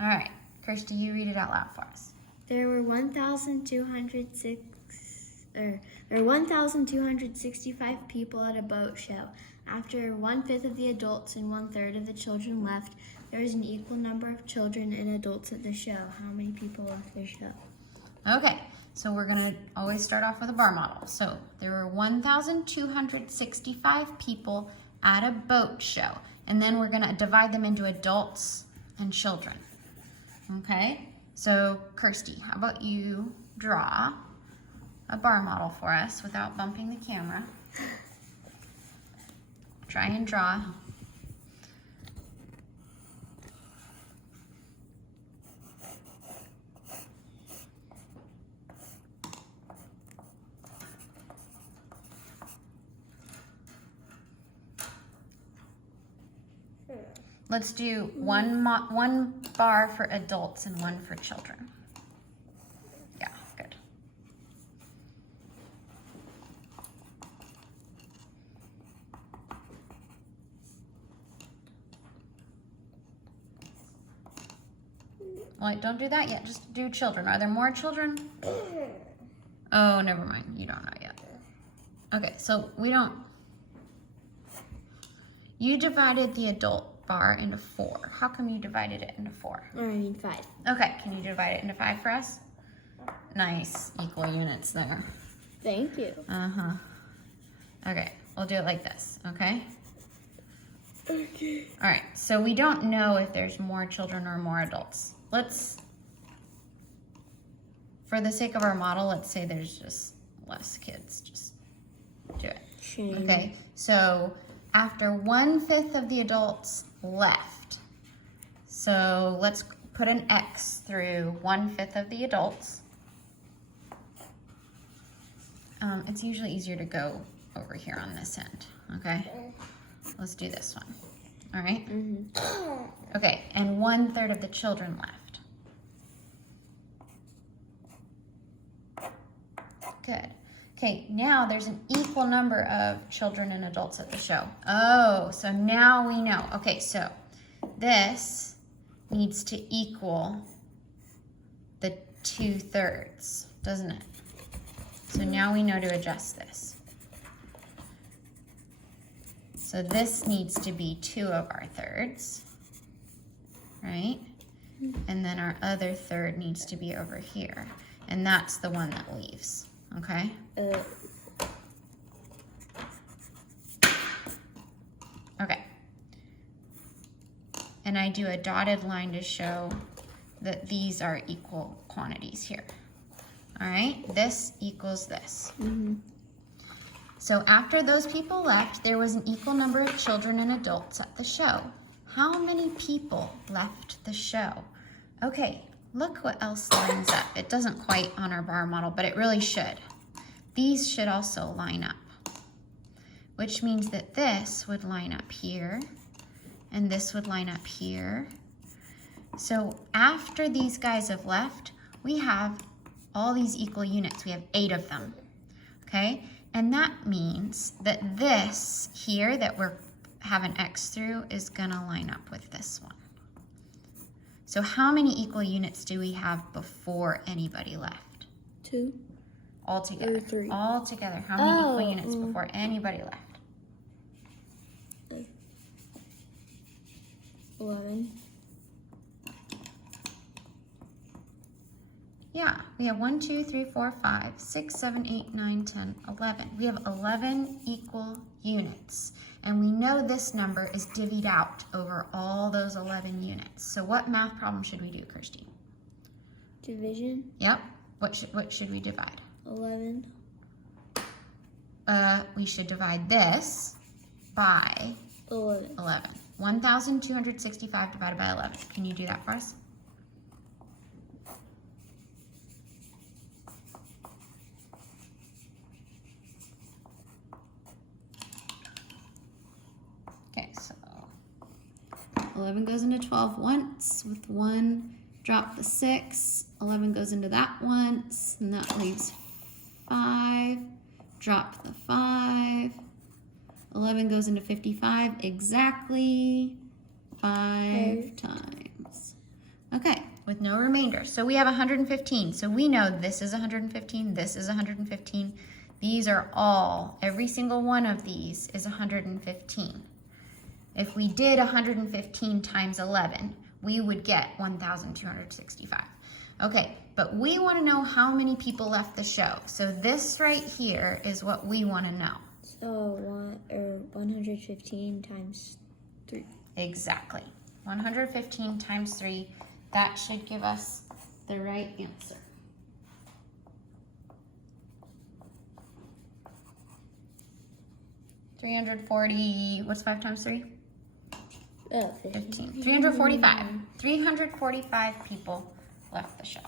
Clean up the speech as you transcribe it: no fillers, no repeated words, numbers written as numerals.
All right, Kirsty, you read it out loud for us. There were 1,265 people at a boat show. After 1/5 of the adults and 1/3 of the children left, there was an equal number of children and adults at the show. How many people left the show? Okay, so we're gonna always start off with a bar model. So there were 1,265 people at a boat show. And then we're gonna divide them into adults and children. Okay, so Kirsty, how about you draw a bar model for us without bumping the camera? Try and draw. Let's do one bar for adults and one for children. Yeah, good. Well, don't do that yet. Just do children. Are there more children? Oh, never mind. You don't know yet. Okay, so we don't... You divided the adult bar into 4. How come you divided it into 4? I mean 5. Okay, can you divide it into 5 for us? Nice, equal units there. Thank you. Uh-huh. Okay, we'll do it like this, okay? Okay. All right, so we don't know if there's more children or more adults. For the sake of our model, let's say there's just less kids. Just do it. Shame. Okay, so after 1/5 of the adults left, so let's put an X through 1/5 of the adults. It's usually easier to go over here on this end, okay? Let's do this one, all right? Mm-hmm. Okay, and 1/3 of the children left. Good. Okay, now there's an equal number of children and adults at the show. Oh, so now we know. Okay, so this needs to equal the 2/3, doesn't it? So now we know to adjust this. So this needs to be 2 of our thirds, right? And then our other third needs to be over here. And that's the one that leaves, okay? Okay. And I do a dotted line to show that these are equal quantities here. All right, this equals this. Mm-hmm. So after those people left, there was an equal number of children and adults at the show. How many people left the show? Okay, look what else lines up. It doesn't quite on our bar model, but it really should. These should also line up, which means that this would line up here, and this would line up here. So after these guys have left, we have all these equal units. We have 8 of them, okay? And that means that this here that we're having X through is gonna line up with this one. So how many equal units do we have before anybody left? 2. All together. Or 3. All together. How many equal units before anybody left? 11. Yeah, we have 1, 2, 3, 4, 5, 6, 7, 8, 9, 10, 11. We have 11 equal units. And we know this number is divvied out over all those 11 units. So what math problem should we do, Kirsty? Division. Yep. What should we divide? 11. We should divide this by 11. 11. 1,265 divided by 11. Can you do that for us? Okay, so 11 goes into 12 once. With 1, drop the 6. 11 goes into that once, and that leaves 5. Drop the 5. 11 goes into 55 exactly 5 times. Okay, with no remainder. So we have 115. So we know this is 115, this is 115. These are all, every single one of these is 115. If we did 115 times 11, we would get 1,265. Okay, but we want to know how many people left the show. So this right here is what we want to know. So 115 times 3. Exactly. 115 times 3. That should give us the right answer. $340, what's 5 times 3? 15. 345. 345 people left the show.